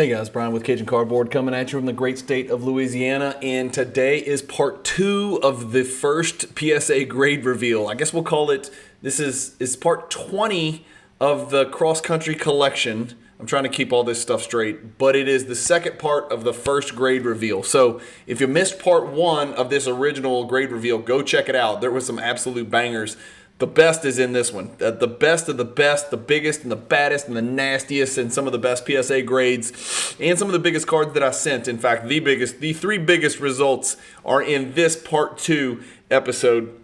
Hey guys, Brian with Cajun Cardboard coming at you from the great state of Louisiana, and today is part 2 of the first PSA grade reveal. I guess we'll call it, this is part 20 of the cross-country collection. I'm trying to keep all this stuff straight, but it is the second part of the first grade reveal. So if you missed part 1 of this original grade reveal, go check it out. There was some absolute bangers. The best is in this one. The best of the best, the biggest and the baddest and the nastiest, and some of the best PSA grades, and some of the biggest cards that I sent. In fact, the 3 biggest results are in this part 2 episode.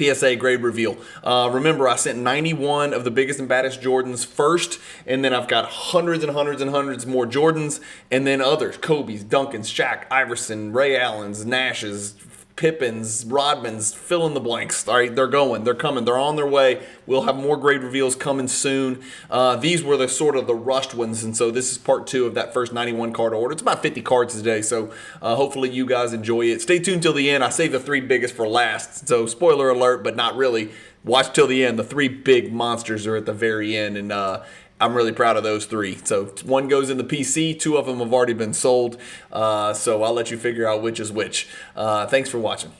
PSA grade reveal. Remember, I sent 91 of the biggest and baddest Jordans first, and then I've got hundreds and hundreds and hundreds more Jordans, and then others, Kobe's, Duncan's, Shaq, Iverson, Ray Allen's, Nash's, Pippins, Rodman's, fill in the blanks. All right, they're going, they're coming, they're on their way. We'll have more grade reveals coming soon. These were the sort of the rushed ones, and so this is part 2 of that first 91 card order. It's about 50 cards today, so hopefully you guys enjoy it. Stay tuned till the end. I saved the 3 biggest for last, so spoiler alert, but not really. Watch till the end. The 3 big monsters are at the very end, and I'm really proud of those 3. So 1 goes in the PC, 2 of them have already been sold. So I'll let you figure out which is which. Thanks for watching.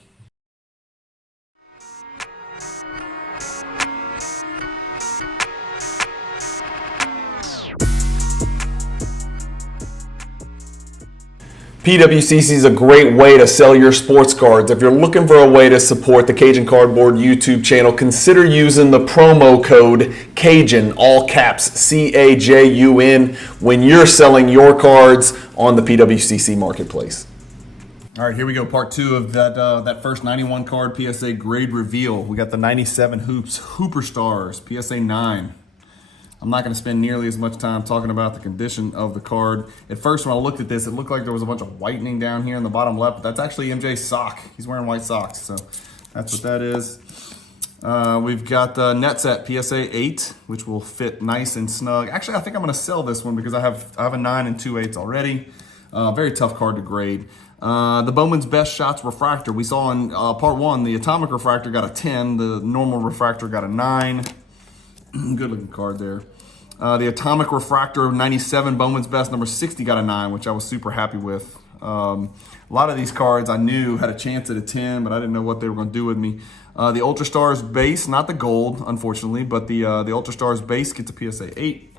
PWCC is a great way to sell your sports cards. If you're looking for a way to support the Cajun Cardboard YouTube channel, consider using the promo code CAJUN, all caps, C-A-J-U-N, when you're selling your cards on the PWCC marketplace. All right, here we go. Part 2 of that first 91 card PSA grade reveal. We got the 97 Hooper Stars, PSA 9. I'm not going to spend nearly as much time talking about the condition of the card. At first, when I looked at this, it looked like there was a bunch of whitening down here in the bottom left. But that's actually MJ's sock. He's wearing white socks, so that's what that is. We've got the net set PSA 8, which will fit nice and snug. Actually, I think I'm going to sell this one because I have a 9 and 2/8 already. Very tough card to grade. The Bowman's Best Shots Refractor. We saw in part 1, the Atomic Refractor got a 10. The normal Refractor got a 9. Good looking card there. The Atomic Refractor 97 Bowman's Best number 60 got a 9, which I was super happy with. A lot of these cards I knew had a chance at a 10, but I didn't know what they were going to do with me. The Ultra Stars base, not the gold, unfortunately, but the Ultra Stars base gets a PSA 8.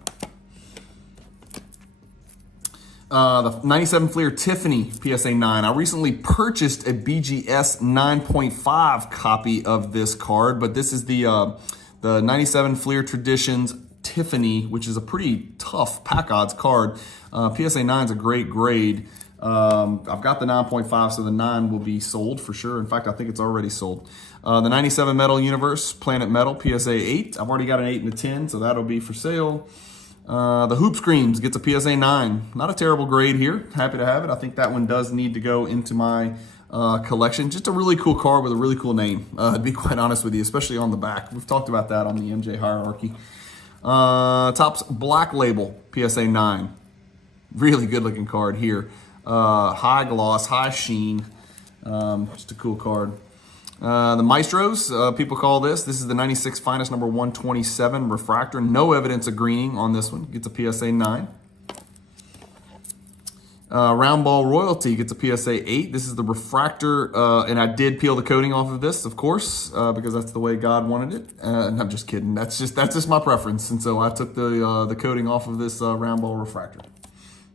The 97 Fleer Tiffany PSA 9. I recently purchased a BGS 9.5 copy of this card, but this is the 97 Fleer Traditions Tiffany, which is a pretty tough pack odds card. PSA 9 is a great grade. I've got the 9.5, so the 9 will be sold for sure. In fact, I think it's already sold. The 97 Metal Universe Planet Metal PSA 8. I've already got an 8 and a 10, so that'll be for sale. The Hoop Screams gets a PSA 9. Not a terrible grade here. Happy to have it. I think that one does need to go into my collection. Just a really cool card with a really cool name, to be quite honest with you, especially on the back. We've talked about that on the MJ hierarchy. Topps Black Label PSA 9. Really good looking card here. High gloss, high sheen. Just a cool card. The Maestros, people call this is the 96 Finest number 127 Refractor. No evidence of greening on this one. Gets a PSA 9. Round Ball Royalty gets a PSA 8. This is the refractor, and I did peel the coating off of this, of course, because that's the way God wanted it. And I'm just kidding. That's just my preference, and so I took the coating off of this Round Ball refractor. Let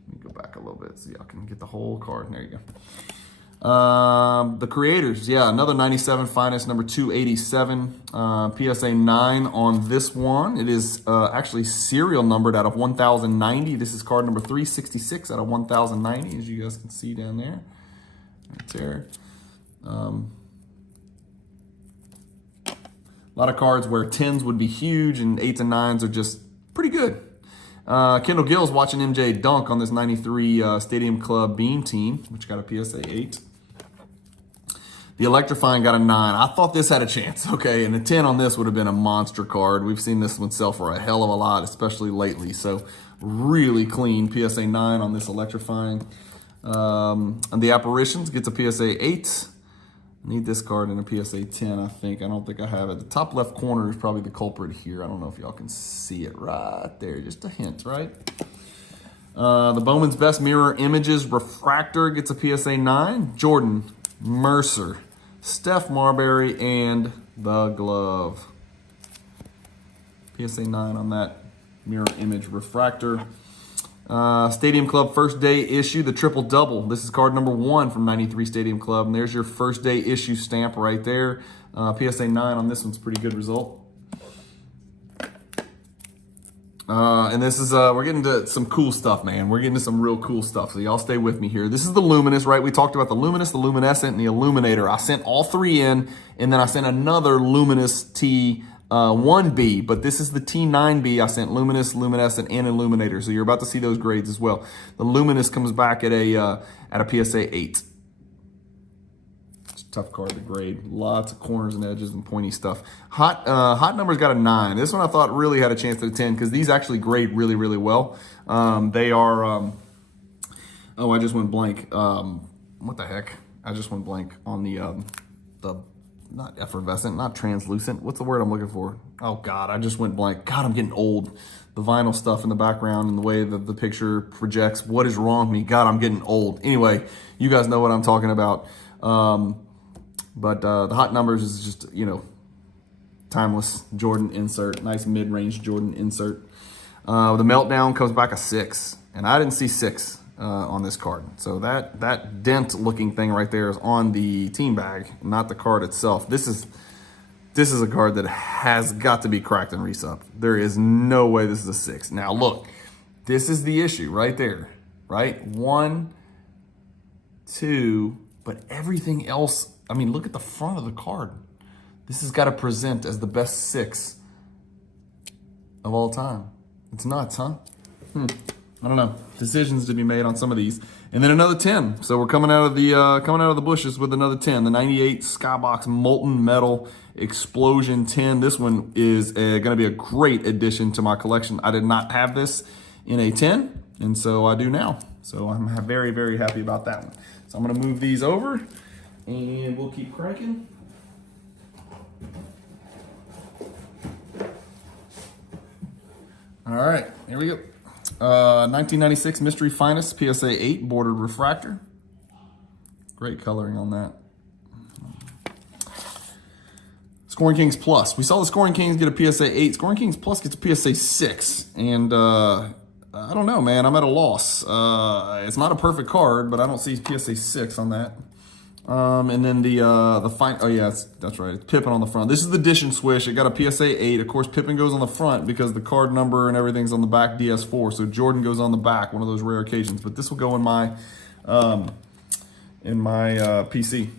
me go back a little bit so y'all can get the whole card. There you go. The Creators, yeah, another 97 Finest number 287, PSA 9 on this one. It is actually serial numbered out of 1090. This is card number 366 out of 1090, as you guys can see down there. Right there. A lot of cards where 10s would be huge and 8s and 9s are just pretty good. Kendall Gill's watching MJ dunk on this 93 Stadium Club Beam team, which got a PSA 8. The Electrifying got a 9. I thought this had a chance, okay, and a 10 on this would have been a monster card. We've seen this one sell for a hell of a lot, especially lately, so really clean PSA 9 on this Electrifying. And the Apparitions gets a PSA 8. I need this card in a PSA 10, I think. I don't think I have it. The top left corner is probably the culprit here. I don't know if y'all can see it right there. Just a hint, right? The Bowman's Best Mirror Images Refractor gets a PSA 9. Jordan, Mercer, Steph Marbury, and the glove. PSA 9 on that mirror image refractor. Stadium Club first day issue, the triple double. This is card number 1 from 93 Stadium Club, and there's your first day issue stamp right there. PSA 9 on this one's a pretty good result. And this is, we're getting to some cool stuff, man. We're getting to some real cool stuff, so y'all stay with me here. This is the Luminous, right? We talked about the Luminous, the Luminescent, and the Illuminator. I sent all 3 in, and then I sent another Luminous T1B, but this is the T9B. I sent Luminous, Luminescent, and Illuminator, so you're about to see those grades as well. The Luminous comes back at a PSA 8. Tough card to grade. Lots of corners and edges and pointy stuff. Hot Number's got a 9. This one I thought really had a chance at a 10 because these actually grade really, really well. They are, oh, I just went blank. What the heck? I just went blank on the not effervescent, not translucent. What's the word I'm looking for? Oh God, I just went blank. God, I'm getting old. The vinyl stuff in the background and the way that the picture projects. What is wrong with me? God, I'm getting old. Anyway, you guys know what I'm talking about. But the Hot Numbers is just, you know, timeless Jordan insert, nice mid-range Jordan insert. The Meltdown comes back a 6, and I didn't see 6 on this card. So that dent-looking thing right there is on the team bag, not the card itself. This is a card that has got to be cracked and resubbed. There is no way this is a 6. Now look, this is the issue right there, right? 1, 2, but everything else. I mean, look at the front of the card. This has got to present as the best 6 of all time. It's nuts, huh? I don't know. Decisions to be made on some of these. And then another 10. So we're coming out of the bushes with another 10. The 98 Skybox Molten Metal Explosion 10. This one is going to be a great addition to my collection. I did not have this in a 10, and so I do now. So I'm very, very happy about that one. So I'm going to move these over. And we'll keep cranking. All right, here we go. 1996 Mystery Finest PSA 8 bordered refractor. Great coloring on that. Scoring Kings Plus. We saw the Scoring Kings get a PSA 8. Scoring Kings Plus gets a PSA 6. And I don't know, man. I'm at a loss. It's not a perfect card, but I don't see PSA 6 on that. And then the fine, oh yeah, that's right. It's Pippin on the front. This is the Dish and Swish. It got a PSA 8. Of course, Pippin goes on the front because the card number and everything's on the back DS4. So Jordan goes on the back, one of those rare occasions. But this will go in my PC.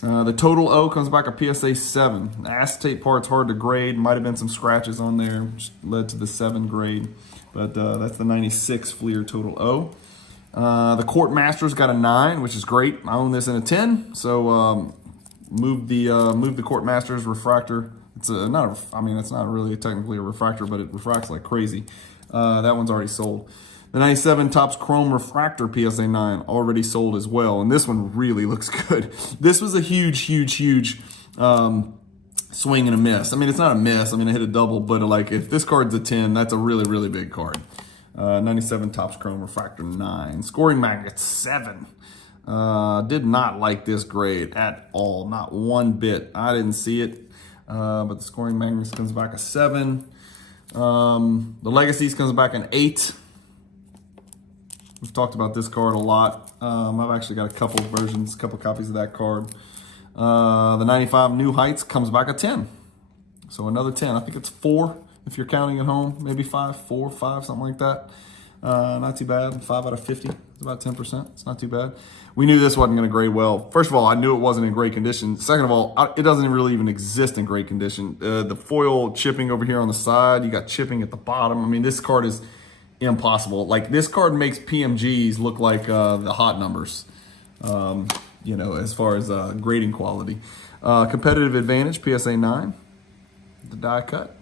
The Total O comes back a PSA 7. The acetate part's hard to grade. Might have been some scratches on there, which led to the 7 grade. But that's the 96 Fleer Total O. The Court Masters got a 9, which is great. I own this in a 10, so move the Court Masters refractor. It's it's not really technically a refractor, but it refracts like crazy. That one's already sold. The 97 Topps Chrome Refractor PSA 9 already sold as well, and this one really looks good. This was a huge swing and a miss. I mean, it's not a miss. I mean, I hit a double, but like if this card's a 10, that's a really, really big card. 97 Topps Chrome Refractor 9. Scoring Magnet 7. Did not like this grade at all. Not one bit. I didn't see it. But the Scoring Magnets comes back a 7. The Legacies comes back an 8. We've talked about this card a lot. I've actually got a couple versions, a couple copies of that card. The 95 New Heights comes back a 10. So another 10. I think it's 4. If you're counting at home, maybe 5, 4, 5, something like that. Not too bad. 5 out of 50. It's about 10%. It's not too bad. We knew this wasn't going to grade well. First of all, I knew it wasn't in great condition. Second of all, it doesn't really even exist in great condition. The foil chipping over here on the side, you got chipping at the bottom. I mean, this card is impossible. Like, this card makes PMGs look like the Hot Numbers, you know, as far as grading quality. Competitive Advantage, PSA 9. The die cut.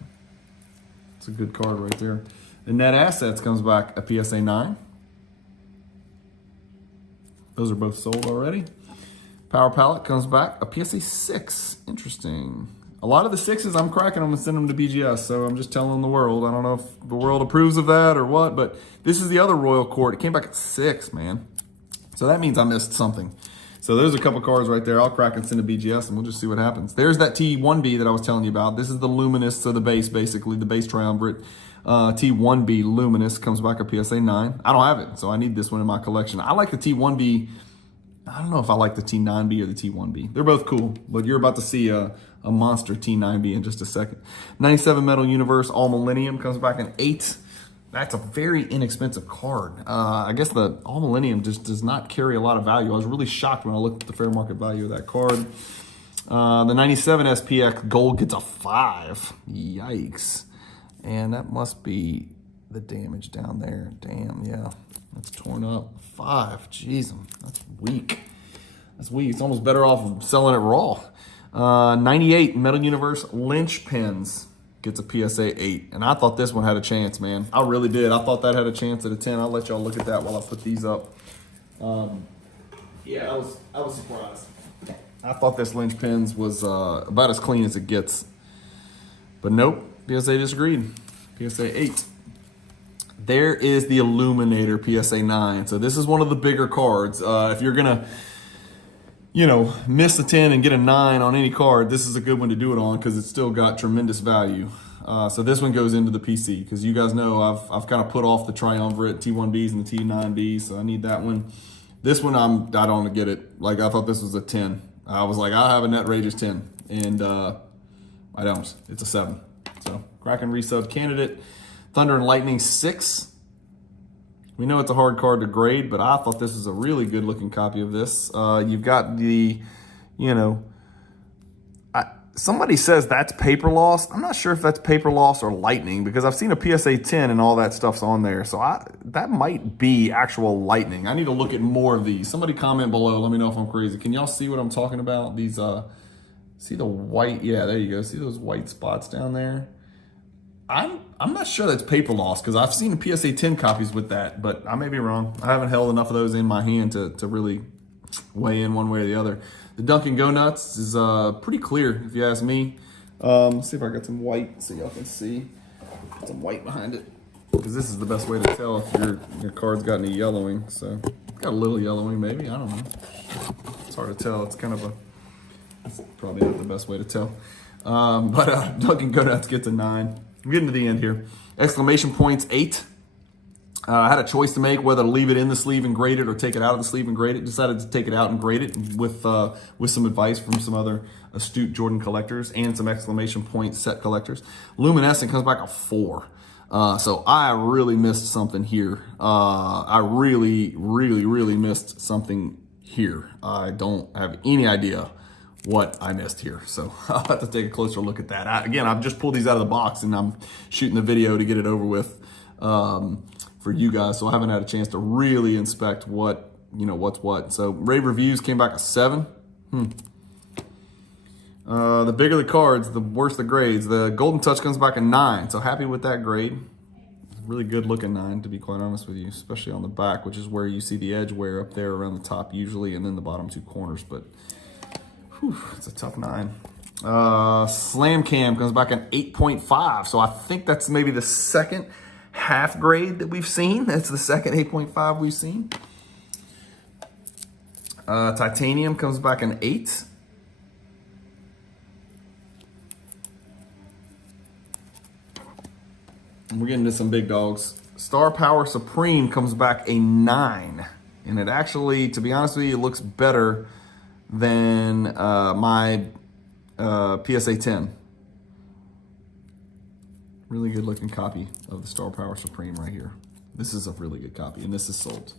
It's a good card right there. The Net Assets comes back a PSA 9. Those are both sold already. Power Palette comes back a PSA 6. Interesting. A lot of the 6s, I'm cracking them and sending them to BGS, so I'm just telling the world. I don't know if the world approves of that or what, but this is the other Royal Court. It came back at 6, man. So that means I missed something. So there's a couple cards right there. I'll crack and send to BGS, and we'll just see what happens. There's that T1B that I was telling you about. This is the Luminous, so the base, basically, the base triumvirate. T1B Luminous comes back a PSA 9. I don't have it, so I need this one in my collection. I like the T1B. I don't know if I like the T9B or the T1B. They're both cool, but you're about to see a monster T9B in just a second. 97 Metal Universe All Millennium comes back in 8. That's a very inexpensive card. I guess the All Millennium just does not carry a lot of value. I was really shocked when I looked at the fair market value of that card. The 97 SPX Gold gets a 5. Yikes. And that must be the damage down there. Damn, yeah. That's torn up. 5. Jeez, that's weak. That's weak. It's almost better off selling it raw. 98 Metal Universe Lynch Pins gets a PSA 8. And I thought this one had a chance, man. I really did. I thought that had a chance at a 10. I'll let y'all look at that while I put these up. Yeah, I was surprised. I thought this Lynch Pins was about as clean as it gets. But nope, PSA disagreed. PSA 8. There is the Illuminator PSA 9. So this is one of the bigger cards. If you're gonna, miss a 10 and get a 9 on any card, this is a good one to do it on because it's still got tremendous value. So this one goes into the PC because you guys know I've kind of put off the triumvirate T1Bs and the T9Bs, so I need that one. This one I don't get it. Like I thought this was a 10. I was like, I have a net rageous 10, and I don't. It's a 7. So Kraken resub candidate. Thunder and Lightning 6. We know it's a hard card to grade, but I thought this was a really good looking copy of this. You've got the, somebody says that's paper loss. I'm not sure if that's paper loss or lightning because I've seen a PSA 10 and all that stuff's on there. So that might be actual lightning. I need to look at more of these. Somebody comment below. Let me know if I'm crazy. Can y'all see what I'm talking about? These, see the white? Yeah, there you go. See those white spots down there? I'm not sure that's paper loss because I've seen PSA 10 copies with that, but I may be wrong. I haven't held enough of those in my hand to really weigh in one way or the other. The Dunkin' Go Nuts is pretty clear, if you ask me. See if I got some white so y'all can see. Some white behind it because this is the best way to tell if your card's got any yellowing. So got a little yellowing maybe. I don't know. It's hard to tell. It's probably not the best way to tell. But Dunkin' Go Nuts gets a 9. I'm getting to the end here. Exclamation points 8. I had a choice to make whether to leave it in the sleeve and grade it or take it out of the sleeve and grade it. Decided to take it out and grade it with some advice from some other astute Jordan collectors and some exclamation point set collectors. Luminescent comes back a 4. So I really missed something here. I really, really, really missed something here. I don't have any idea what I missed here. So I'll have to take a closer look at that. I've just pulled these out of the box and I'm shooting the video to get it over with for you guys. So I haven't had a chance to really inspect what's what. So rave reviews came back a 7. The bigger the cards, the worse the grades. The Golden Touch comes back a 9. So happy with that grade. Really good looking 9 to be quite honest with you, especially on the back, which is where you see the edge wear up there around the top usually, and then the bottom 2 corners. But whew, it's a tough 9. Slam Cam comes back an 8.5. So I think that's maybe the second half grade that we've seen. That's the second 8.5 we've seen. Titanium comes back an 8. And we're getting to some big dogs. Star Power Supreme comes back a 9. And it actually, to be honest with you, it looks better than my PSA 10. Really good looking copy of the Star Power Supreme right here. This is a really good copy, and this is sold.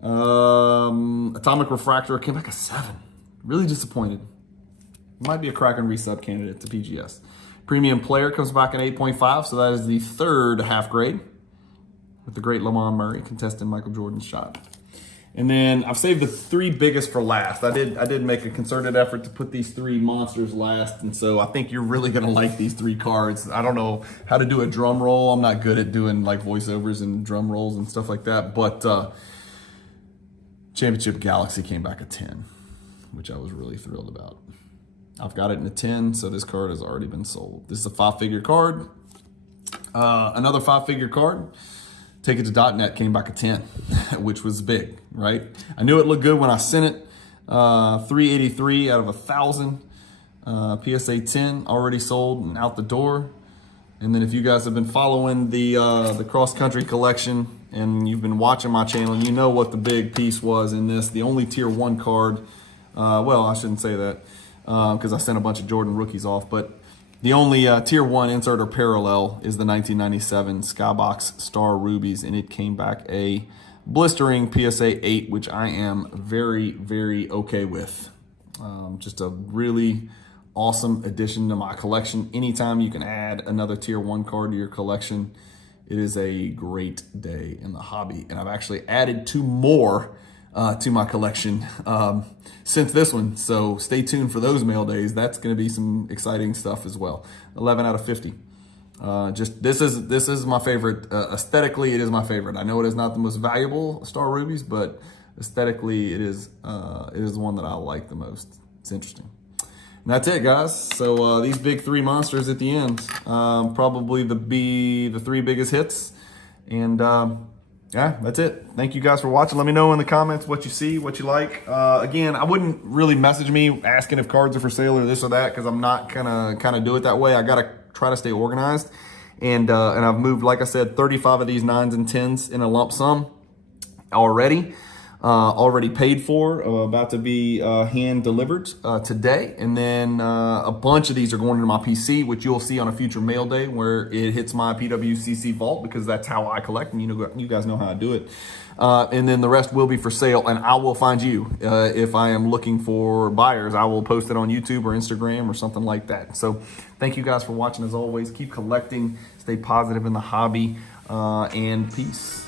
Atomic Refractor came back a 7. Really disappointed. Might be a Kraken resub candidate to PGS. Premium Player comes back an 8.5, so that is the third half grade with the great Lamont Murray contesting Michael Jordan's shot. And then I've saved the 3 biggest for last. I did make a concerted effort to put these 3 monsters last, and so I think you're really gonna like these 3 cards. I don't know how to do a drum roll. I'm not good at doing like voiceovers and drum rolls and stuff like that, but Championship Galaxy came back a 10, which I was really thrilled about. I've got it in a 10, so this card has already been sold. This is a 5-figure card. Another 5-figure card. Take It to .net came back a 10, which was big, right? I knew it looked good when I sent it. 383 out of 1,000. PSA 10 already sold and out the door. And then if you guys have been following the cross-country collection and you've been watching my channel, you know what the big piece was in this. The only tier 1 card, well, I shouldn't say that because I sent a bunch of Jordan rookies off, but the only tier 1 insert or parallel is the 1997 Skybox Star Rubies, and it came back a blistering PSA 8, which I am very, very okay with. Just a really awesome addition to my collection. Anytime you can add another tier 1 card to your collection, it is a great day in the hobby. And I've actually added 2 more to my collection since this one. So stay tuned for those mail days. That's going to be some exciting stuff as well. 11 out of 50. Just this is my favorite. Aesthetically, it is my favorite. I know it is not the most valuable Star Rubies, but aesthetically, it is the one that I like the most. It's interesting. And that's it, guys. So these big 3 monsters at the end, probably the 3 biggest hits. And yeah, that's it. Thank you guys for watching. Let me know in the comments what you see, what you like. Again, I wouldn't really message me asking if cards are for sale or this or that, because I'm not gonna do it that way. I gotta try to stay organized. And I've moved, like I said, 35 of these 9s and 10s in a lump sum already. Already paid for, about to be hand delivered today. And then a bunch of these are going into my PC, which you'll see on a future mail day where it hits my PWCC Vault, because that's how I collect, and you guys know how I do it. And then the rest will be for sale, and I will find you. If I am looking for buyers, I will post it on YouTube or Instagram or something like that. So thank you guys for watching. As always, keep collecting, stay positive in the hobby, and peace.